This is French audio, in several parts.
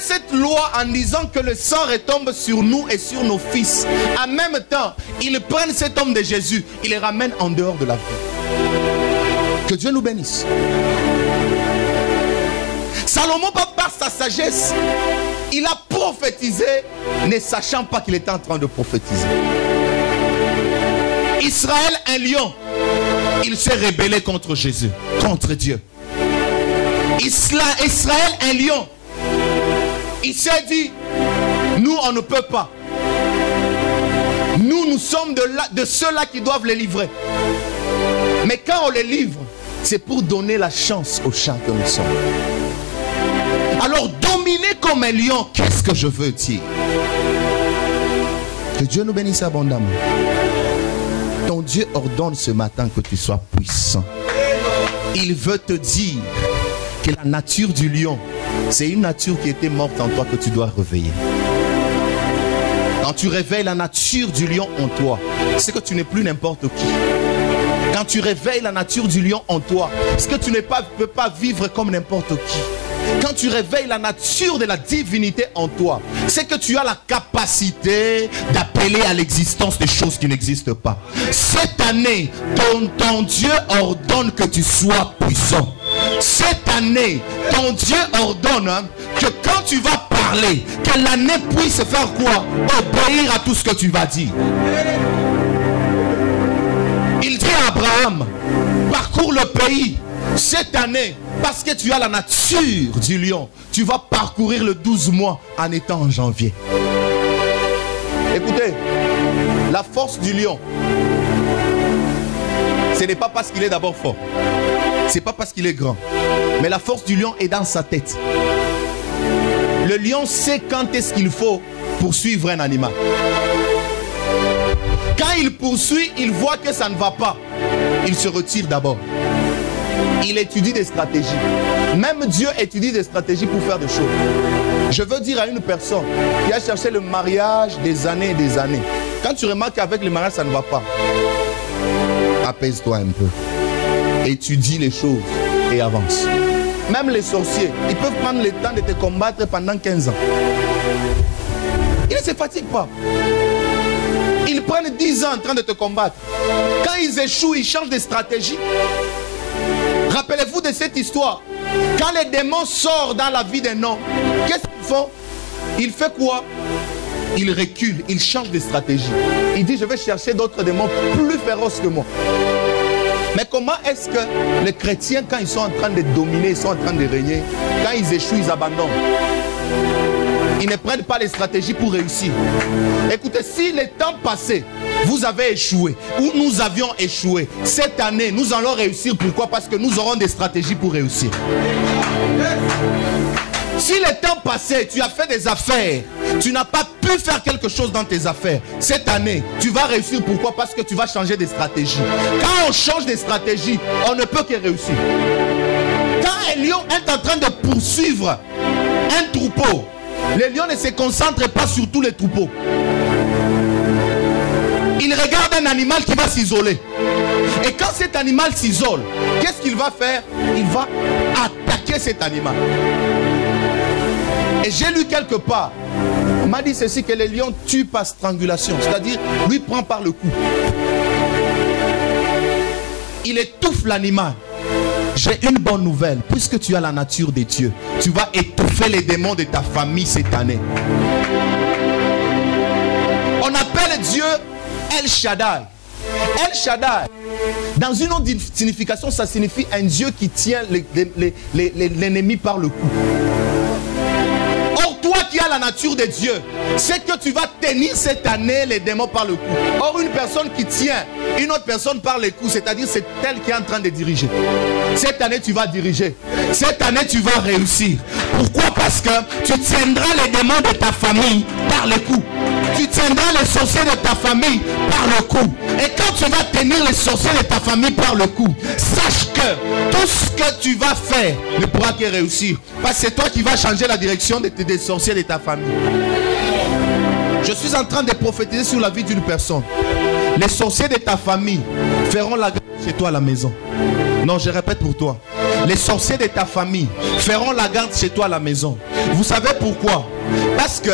fait cette loi en disant que le sang retombe sur nous et sur nos fils. En même temps, ils prennent cet homme de Jésus, ils le ramènent en dehors de la vie. Que Dieu nous bénisse. Salomon, par sa sagesse, il a prophétisé, ne sachant pas qu'il était en train de prophétiser. Israël, un lion, il s'est rébellé contre Jésus, contre Dieu. Israël, un lion, il s'est dit, nous on ne peut pas. Nous sommes de ceux-là qui doivent les livrer. Mais quand on les livre, c'est pour donner la chance aux chants que nous sommes. Alors dominer comme un lion, qu'est-ce que je veux dire? Que Dieu nous bénisse abondamment. Ton Dieu ordonne ce matin que tu sois puissant. Il veut te dire que la nature du lion, c'est une nature qui était morte en toi que tu dois réveiller. Quand tu réveilles la nature du lion en toi, c'est que tu n'es plus n'importe qui. Quand tu réveilles la nature du lion en toi, c'est que tu ne peux pas vivre comme n'importe qui. Quand tu réveilles la nature de la divinité en toi, c'est que tu as la capacité d'appeler à l'existence des choses qui n'existent pas. Cette année, ton Dieu ordonne que tu sois puissant. Cette année, ton Dieu ordonne que quand tu vas parler, que l'année puisse faire quoi? Obéir à tout ce que tu vas dire. Il dit à Abraham, parcours le pays cette année, parce que tu as la nature du lion. Tu vas parcourir le 12 mois en étant en janvier. Écoutez, la force du lion, ce n'est pas parce qu'il est d'abord fort. Ce n'est pas parce qu'il est grand. Mais la force du lion est dans sa tête. Le lion sait quand est-ce qu'il faut poursuivre un animal. Quand il poursuit, il voit que ça ne va pas. Il se retire d'abord. Il étudie des stratégies. Même Dieu étudie des stratégies pour faire des choses. Je veux dire à une personne qui a cherché le mariage des années et des années. Quand tu remarques qu'avec le mariage ça ne va pas, apaise-toi un peu. Étudie les choses et avance. Même les sorciers, ils peuvent prendre le temps de te combattre pendant 15 ans. Ils ne se fatiguent pas. Ils prennent 10 ans en train de te combattre. Quand ils échouent, ils changent de stratégie. Rappelez-vous de cette histoire. Quand les démons sortent dans la vie d'un homme, qu'est-ce qu'ils font? Il fait quoi? Il recule, il change de stratégie. Il dit, je vais chercher d'autres démons plus féroces que moi. Mais comment est-ce que les chrétiens, quand ils sont en train de dominer, ils sont en train de régner, quand ils échouent, ils abandonnent? Ils ne prennent pas les stratégies pour réussir. Écoutez, si les temps passés, vous avez échoué, ou nous avions échoué, cette année, nous allons réussir. Pourquoi? Parce que nous aurons des stratégies pour réussir. Si les temps passés, tu as fait des affaires, tu n'as pas pu faire quelque chose dans tes affaires, cette année, tu vas réussir. Pourquoi? Parce que tu vas changer des stratégies. Quand on change des stratégies, on ne peut que réussir. Quand un lion est en train de poursuivre un troupeau, le lion ne se concentre pas sur tous les troupeaux. Il regarde un animal qui va s'isoler. Et quand cet animal s'isole, qu'est-ce qu'il va faire? Il va attaquer cet animal. Et j'ai lu quelque part, on m'a dit ceci, que le lion tue par strangulation. C'est-à-dire, lui prend par le cou. Il étouffe l'animal. J'ai une bonne nouvelle. Puisque tu as la nature des dieux, tu vas étouffer les démons de ta famille cette année. On appelle Dieu El Shaddai. El Shaddai, dans une autre signification, ça signifie un Dieu qui tient l'ennemi par le cou. Or, toi qui as la nature de Dieu, c'est que tu vas tenir cette année les démons par le cou. Or, une personne qui tient une autre personne par le cou, c'est-à-dire c'est elle qui est en train de diriger. Cette année, tu vas diriger. Cette année, tu vas réussir. Pourquoi? Parce que tu tiendras les démons de ta famille par le cou. Tu tiendras les sorciers de ta famille par le cou. Et quand tu vas tenir les sorciers de ta famille par le cou, sache que tout ce que tu vas faire ne pourra que réussir. Parce que c'est toi qui vas changer la direction des sorciers de ta famille. Je suis en train de prophétiser sur la vie d'une personne. Les sorciers de ta famille feront la grâce chez toi à la maison. Non, je répète pour toi. les sorciers de ta famille feront la garde chez toi à la maison. Vous savez pourquoi? Parce que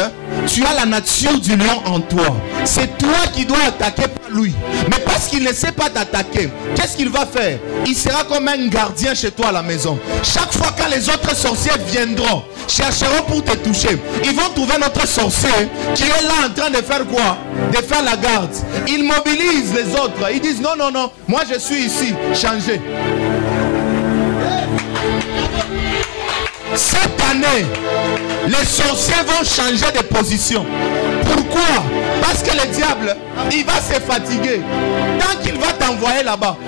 tu as la nature du lion en toi. C'est toi qui dois attaquer, pas lui. Mais parce qu'il ne sait pas t'attaquer, qu'est-ce qu'il va faire? Il sera comme un gardien chez toi à la maison. Chaque fois que les autres sorciers viendront, chercheront pour te toucher, ils vont trouver notre sorcier qui est là en train de faire quoi? De faire la garde. Ils mobilisent les autres. Ils disent non, non, non, moi je suis ici, changez. Cette année, les sorciers vont changer de position. Pourquoi? Parce que le diable, il va se fatiguer. Tant qu'il va t'envoyer là-bas.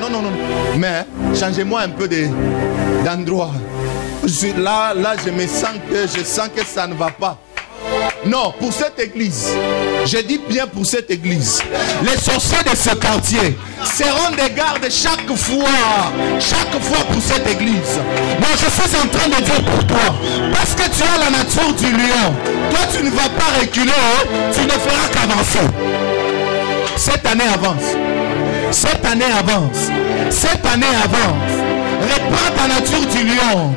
Non, non, non. Mais changez-moi un peu d'endroit. Là, je me sens que ça ne va pas. Non, pour cette église, je dis bien pour cette église, les sorciers de ce quartier seront des gardes chaque fois pour cette église. Moi, je suis en train de dire pour toi, parce que tu as la nature du lion, toi tu ne vas pas reculer, tu ne feras qu'avancer. Cette année avance. Cette année avance. Cette année avance. Reprends ta nature du lion.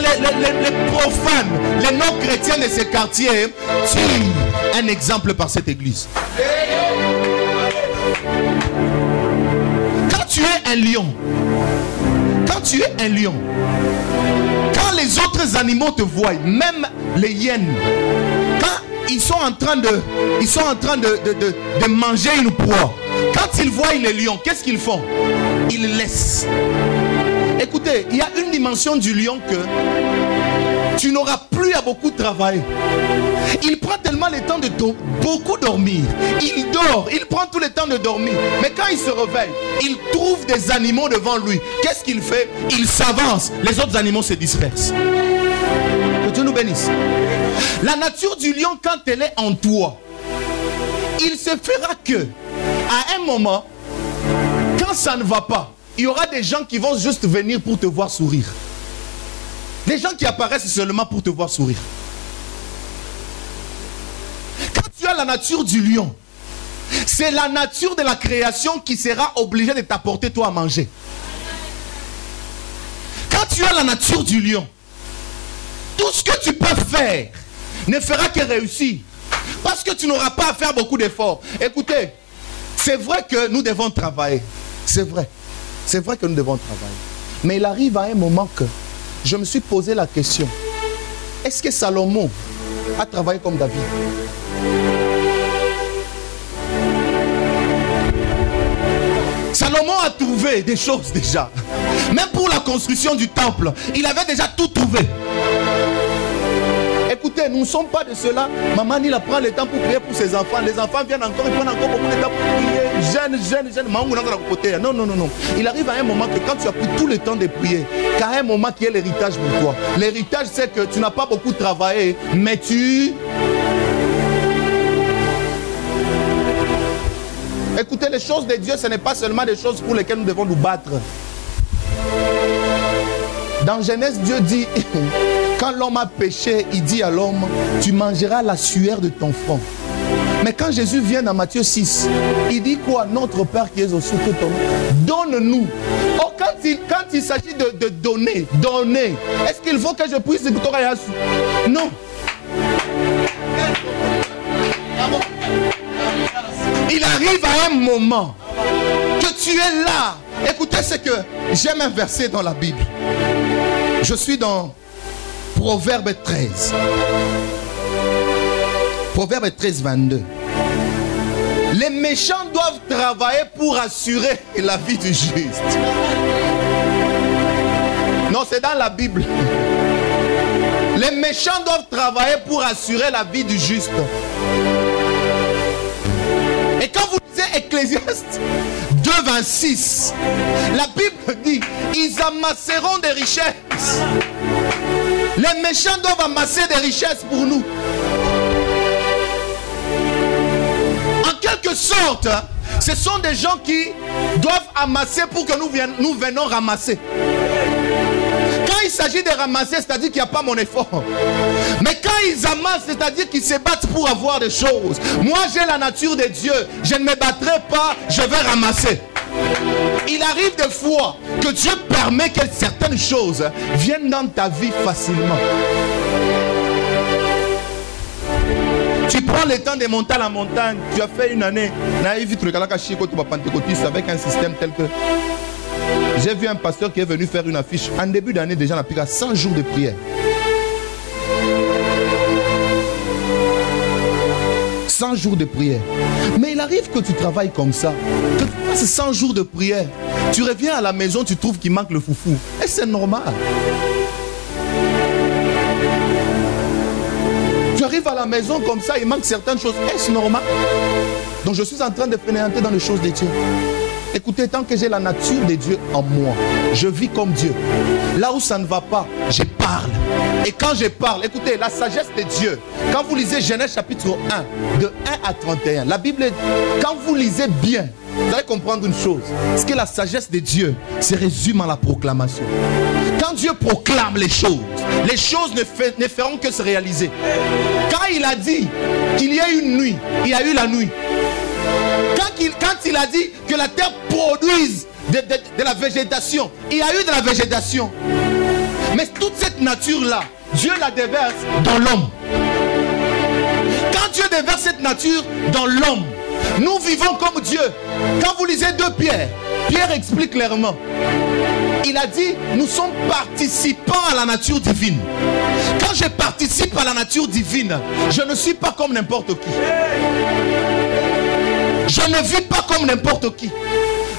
Les profanes, les non-chrétiens de ces quartiers tirent un exemple par cette église. Quand tu es un lion, quand les autres animaux te voient, même les hyènes, quand ils sont en train de manger une proie, quand ils voient les lions, qu'est-ce qu'ils font? Ils laissent. Écoutez, il y a une dimension du lion que tu n'auras plus à beaucoup travailler. Il prend tellement le temps de beaucoup dormir. Il dort, il prend tout le temps de dormir. Mais quand il se réveille, il trouve des animaux devant lui. Qu'est-ce qu'il fait? Il s'avance. Les autres animaux se dispersent. Que Dieu nous bénisse. La nature du lion, quand elle est en toi, il se fera que, à un moment, quand ça ne va pas, il y aura des gens qui vont juste venir pour te voir sourire. Des gens qui apparaissent seulement pour te voir sourire. Quand tu as la nature du lion, c'est la nature de la création qui sera obligée de t'apporter toi à manger. Quand tu as la nature du lion, tout ce que tu peux faire ne fera que réussir. Parce que tu n'auras pas à faire beaucoup d'efforts. Écoutez, c'est vrai que nous devons travailler. C'est vrai. C'est vrai que nous devons travailler. Mais il arrive à un moment que je me suis posé la question. Est-ce que Salomon a travaillé comme David? Salomon a trouvé des choses déjà. Même pour la construction du temple, il avait déjà tout trouvé. Écoutez, nous ne sommes pas de cela. Maman, il prend le temps pour prier pour ses enfants. Les enfants viennent encore, ils prennent encore beaucoup de temps pour prier. Jeune. Non, non, non, non. Il arrive à un moment que quand tu as pris tout le temps de prier, qu'à un moment qui est l'héritage pour toi. L'héritage, c'est que tu n'as pas beaucoup travaillé, mais tu... Écoutez, les choses de Dieu, ce n'est pas seulement des choses pour lesquelles nous devons nous battre. Dans Genèse, Dieu dit, quand l'homme a péché, il dit à l'homme, tu mangeras la sueur de ton front. Mais quand Jésus vient dans Matthieu 6, il dit quoi? Notre Père qui est aux cieux, donne-nous. Oh, quand il s'agit de donner, est-ce qu'il faut que je puisse écouter? Non. Il arrive à un moment que tu es là. Écoutez ce que j'aime un verset dans la Bible. Je suis dans Proverbe 13. Proverbe 13, 22. Les méchants doivent travailler pour assurer la vie du juste. Non, c'est dans la Bible. Les méchants doivent travailler pour assurer la vie du juste. Et quand vous lisez Ecclésiaste 2, 26, la Bible dit, ils amasseront des richesses. Les méchants doivent amasser des richesses pour nous. En quelque sorte, ce sont des gens qui doivent amasser pour que nous venons ramasser. Quand il s'agit de ramasser, c'est-à-dire qu'il n'y a pas mon effort. Mais quand ils amassent, c'est-à-dire qu'ils se battent pour avoir des choses. Moi, j'ai la nature de Dieu. Je ne me battrai pas, je vais ramasser. Il arrive des fois que Dieu permet que certaines choses viennent dans ta vie facilement. Tu prends le temps de monter à la montagne. Tu as fait une année avec un système tel que... J'ai vu un pasteur qui est venu faire une affiche. En début d'année, déjà, on a pris à 100 jours de prière. 100 jours de prière. Mais il arrive que tu travailles comme ça, que tu passes 100 jours de prière. Tu reviens à la maison, tu trouves qu'il manque le foufou. Et c'est normal. Tu arrives à la maison comme ça, il manque certaines choses. Est-ce normal? Donc je suis en train de fainéanter dans les choses de Dieu. Écoutez, tant que j'ai la nature de Dieu en moi, je vis comme Dieu. Là où ça ne va pas, je parle. Et quand je parle, écoutez, la sagesse de Dieu, quand vous lisez Genèse chapitre 1, de 1 à 31, la Bible, quand vous lisez bien, vous allez comprendre une chose. C'est que la sagesse de Dieu se résume en la proclamation. Quand Dieu proclame les choses ne feront que se réaliser. Quand il a dit qu'il y a une nuit, il y a eu la nuit. Quand il a dit que la terre produise de la végétation, il y a eu de la végétation. Mais toute cette nature-là, Dieu la déverse dans l'homme. Quand Dieu déverse cette nature dans l'homme, nous vivons comme Dieu. Quand vous lisez 2 Pierre, Pierre explique clairement. Il a dit, nous sommes participants à la nature divine. Quand je participe à la nature divine, je ne suis pas comme n'importe qui. Je ne vis pas comme n'importe qui.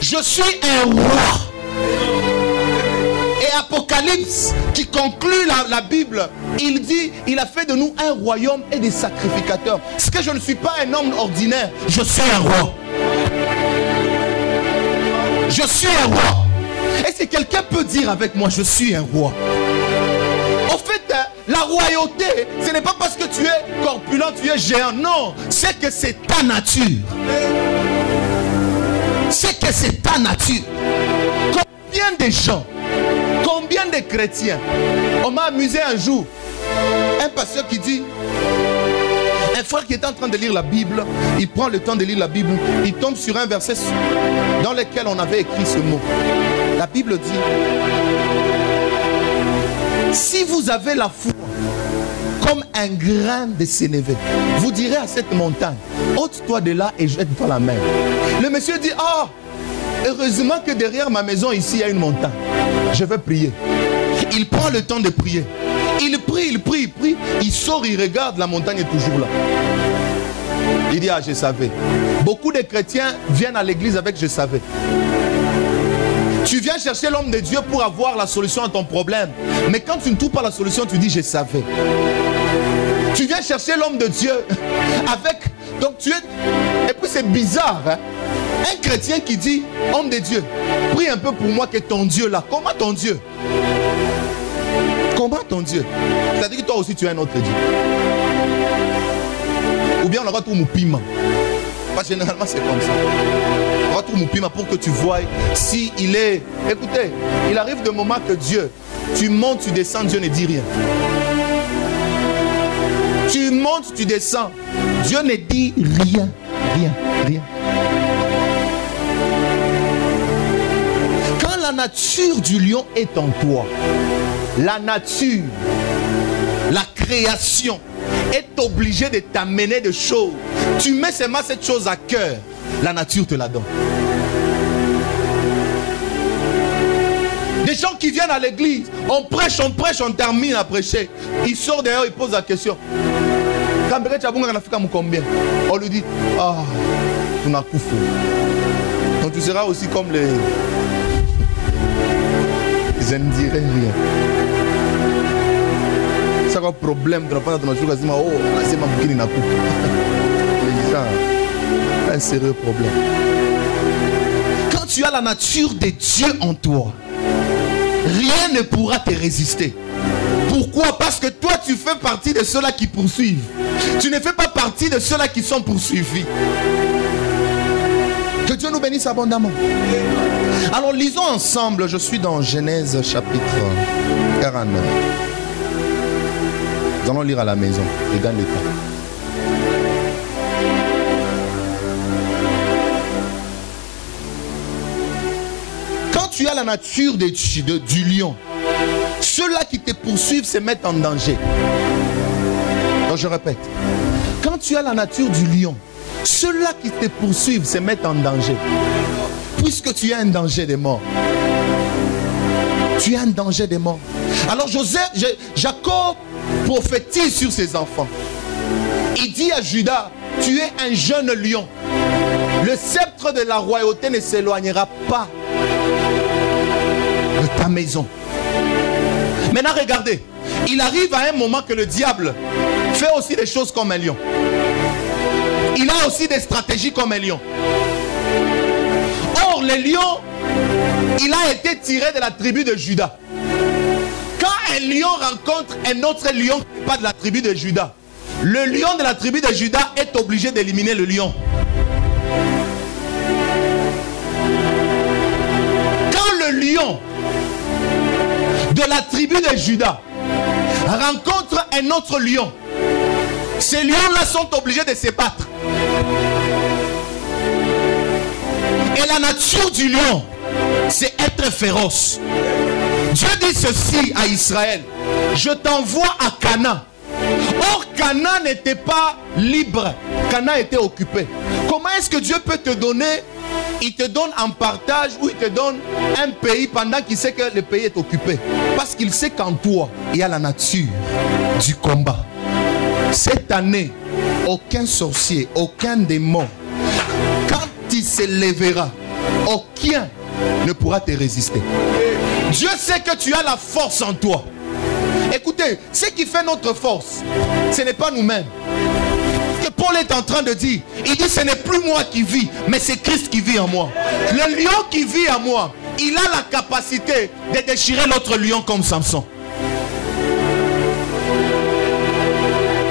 Je suis un roi. Et Apocalypse, qui conclut la Bible, il dit, il a fait de nous un royaume et des sacrificateurs. C'est que je ne suis pas un homme ordinaire, je suis un roi. Je suis un roi. Et si quelqu'un peut dire avec moi, je suis un roi. En fait, la royauté, ce n'est pas parce que tu es corpulent, tu es géant. Non, c'est que c'est ta nature. C'est que c'est ta nature. Combien de gens, combien de chrétiens, on m'a amusé un jour, un pasteur qui dit, un frère qui est en train de lire la Bible, il prend le temps de lire la Bible, il tombe sur un verset dans lequel on avait écrit ce mot. La Bible dit, si vous avez la foi comme un grain de sénévé, vous direz à cette montagne, ôte-toi de là et jette-toi la mer. Le monsieur dit, ah, heureusement que derrière ma maison ici, il y a une montagne. Je vais prier. Il prend le temps de prier. Il prie, il prie, il prie. Il sort, il regarde, la montagne est toujours là. Il dit, ah, je savais. Beaucoup de chrétiens viennent à l'église avec je savais. Tu viens chercher l'homme de Dieu pour avoir la solution à ton problème. Mais quand tu ne trouves pas la solution, tu dis je savais. Tu viens chercher l'homme de Dieu avec... Donc tu es... Et puis c'est bizarre, hein? Un chrétien qui dit, homme de Dieu, prie un peu pour moi que ton Dieu là. Comment ton Dieu? Comment ton Dieu? C'est-à-dire que toi aussi tu es un autre Dieu. Ou bien on aura tout mon piment. Parce que généralement c'est comme ça. On aura tout mon piment pour que tu voies si il est... Écoutez, il arrive des moments que Dieu, tu montes, tu descends, Dieu ne dit rien. Tu montes, tu descends, Dieu ne dit rien. Rien, rien. Quand la nature du lion est en toi, la nature, la création est obligée de t'amener des choses. Tu mets seulement cette chose à cœur, la nature te la donne. Des gens qui viennent à l'église, on prêche, on termine à prêcher. Il sort dehors, il pose la question. Combien? On lui dit, ah, tu n'as pas fou. Donc tu seras aussi comme les... Je ne dirai rien. C'est quoi le problème de la part de notre jour? Oh, c'est ma bouquine n'a pas. Les gens, un sérieux problème. Quand tu as la nature de Dieu en toi, rien ne pourra te résister. Pourquoi? Parce que toi tu fais partie de ceux-là qui poursuivent. Tu ne fais pas partie de ceux-là qui sont poursuivis. Que Dieu nous bénisse abondamment. Alors lisons ensemble, je suis dans Genèse chapitre 49. Nous allons lire à la maison. Regarde le temps. tu as la nature du lion, ceux-là qui te poursuivent se mettent en danger. Donc je répète, quand tu as la nature du lion, ceux-là qui te poursuivent se mettent en danger. Puisque tu as un danger de mort. Tu as un danger de mort. Alors Jacob prophétise sur ses enfants. Il dit à Judas, tu es un jeune lion. Le sceptre de la royauté ne s'éloignera pas de ta maison. Maintenant regardez, il arrive à un moment que le diable fait aussi des choses comme un lion. Il a aussi des stratégies comme un lion. Or, le lion, il a été tiré de la tribu de Juda. Quand un lion rencontre un autre lion qui n'est pas de la tribu de Juda, le lion de la tribu de Juda est obligé d'éliminer le lion. Quand le lion de la tribu de Juda rencontre un autre lion, ces lions-là sont obligés de se battre. Et la nature du lion, c'est être féroce. Dieu dit ceci à Israël, je t'envoie à Canaan. Or, Canaan n'était pas libre. Canaan était occupé. Comment est-ce que Dieu peut te donner? Il te donne en partage ou il te donne un pays pendant qu'il sait que le pays est occupé. Parce qu'il sait qu'en toi, il y a la nature du combat. Cette année, aucun sorcier, aucun démon, quand il se lèvera, aucun ne pourra te résister. Dieu sait que tu as la force en toi. Écoutez, ce qui fait notre force, ce n'est pas nous-mêmes. Ce que Paul est en train de dire, il dit ce n'est plus moi qui vis, mais c'est Christ qui vit en moi. Le lion qui vit en moi, il a la capacité de déchirer l'autre lion comme Samson.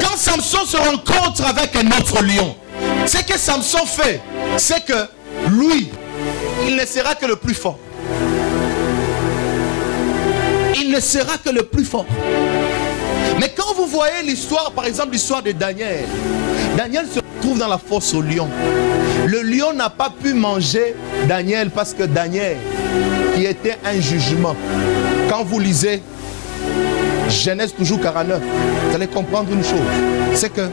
Quand Samson se rencontre avec un autre lion, ce que Samson fait, c'est que lui, il ne sera que le plus fort. Il ne sera que le plus fort. Mais quand vous voyez l'histoire, par exemple l'histoire de Daniel, Daniel se retrouve dans la fosse au lion. Le lion n'a pas pu manger Daniel parce que Daniel, qui était un jugement, quand vous lisez Genèse toujours 49, vous allez comprendre une chose, c'est que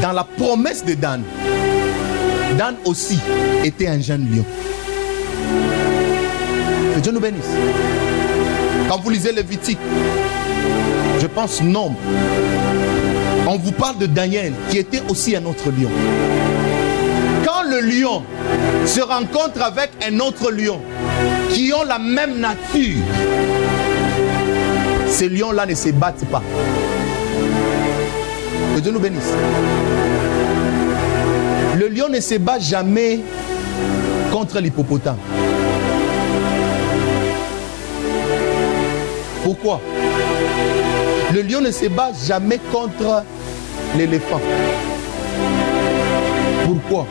dans la promesse de Dan, Dan aussi était un jeune lion. Que Dieu nous bénisse. Quand vous lisez Lévitique, je pense Nombre, on vous parle de Daniel qui était aussi un autre lion. Quand le lion se rencontre avec un autre lion qui ont la même nature, ces lions-là ne se battent pas. Que Dieu nous bénisse. Le lion ne se bat jamais contre l'hippopotame. Pourquoi? Le lion ne se bat jamais contre l'éléphant. Pourquoi?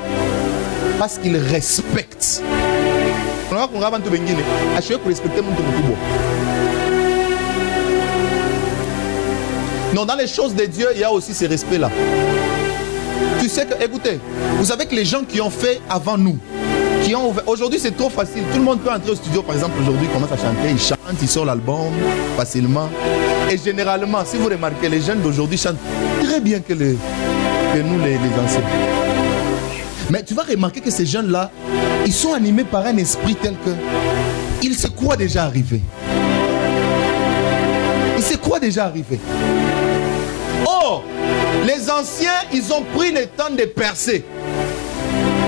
Parce qu'il respecte. Non, dans les choses de Dieu, il y a aussi ce respect-là. Tu sais que, écoutez, vous savez que les gens qui ont fait avant nous, qui ont ouvert, aujourd'hui c'est trop facile. Tout le monde peut entrer au studio, par exemple, aujourd'hui, il commence à chanter, il chante, il sort l'album facilement. Et généralement, si vous remarquez, les jeunes d'aujourd'hui chantent très bien que nous, les anciens. Mais tu vas remarquer que ces jeunes-là, ils sont animés par un esprit tel que ils se croient déjà arrivés. Ils se croient déjà arrivés. Oh, les anciens, ils ont pris le temps de percer.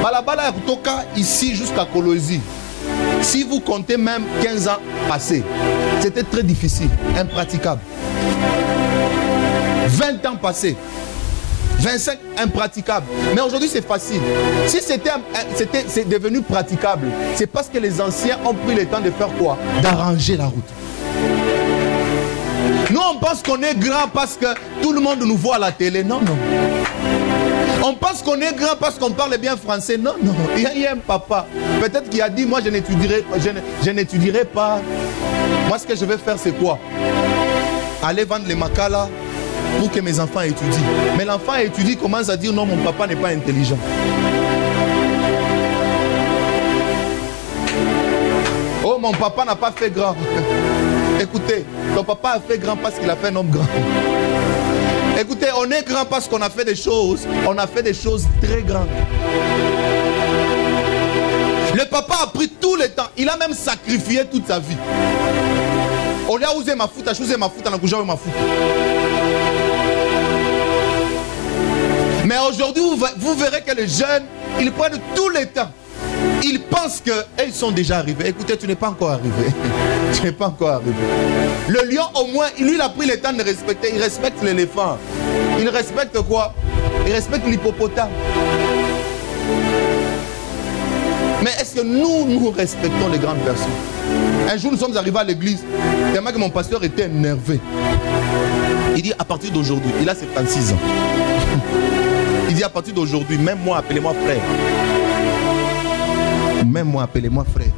Balabala Kutoka, ici jusqu'à Kolosi. Si vous comptez même 15 ans passés, c'était très difficile, impraticable. 20 ans passés, 25 impraticable. Mais aujourd'hui c'est facile. Si c'est devenu praticable, c'est parce que les anciens ont pris le temps de faire quoi? D'arranger la route. Nous on pense qu'on est grand parce que tout le monde nous voit à la télé. Non, non. On pense qu'on est grand parce qu'on parle bien français. Non, non. Il y a un papa. Peut-être qu'il a dit, moi je n'étudierai pas. Moi ce que je vais faire c'est quoi? Aller vendre les makala pour que mes enfants étudient. Mais l'enfant étudie, commence à dire non, mon papa n'est pas intelligent. mon papa n'a pas fait grand. Écoutez, ton papa a fait grand parce qu'il a fait un homme grand. Écoutez, on est grand parce qu'on a fait des choses. On a fait des choses très grandes. Le papa a pris tout le temps. Il a même sacrifié toute sa vie. On lui a usé ma foute, on a coupé ma foute. Mais aujourd'hui, vous verrez que les jeunes, ils prennent tout le temps. Ils pensent qu'ils sont déjà arrivés. Écoutez, tu n'es pas encore arrivé. Tu n'es pas encore arrivé. Le lion, au moins, lui, il a pris le temps de respecter. Il respecte l'éléphant. Il respecte quoi? Il respecte l'hippopotame. Mais est-ce que nous respectons les grandes personnes? Un jour, nous sommes arrivés à l'église. Tellement que mon pasteur était énervé. Il dit, à partir d'aujourd'hui, il a 76 ans. Il dit, à partir d'aujourd'hui, même moi, appelez-moi frère. Même moi, appelez-moi frère.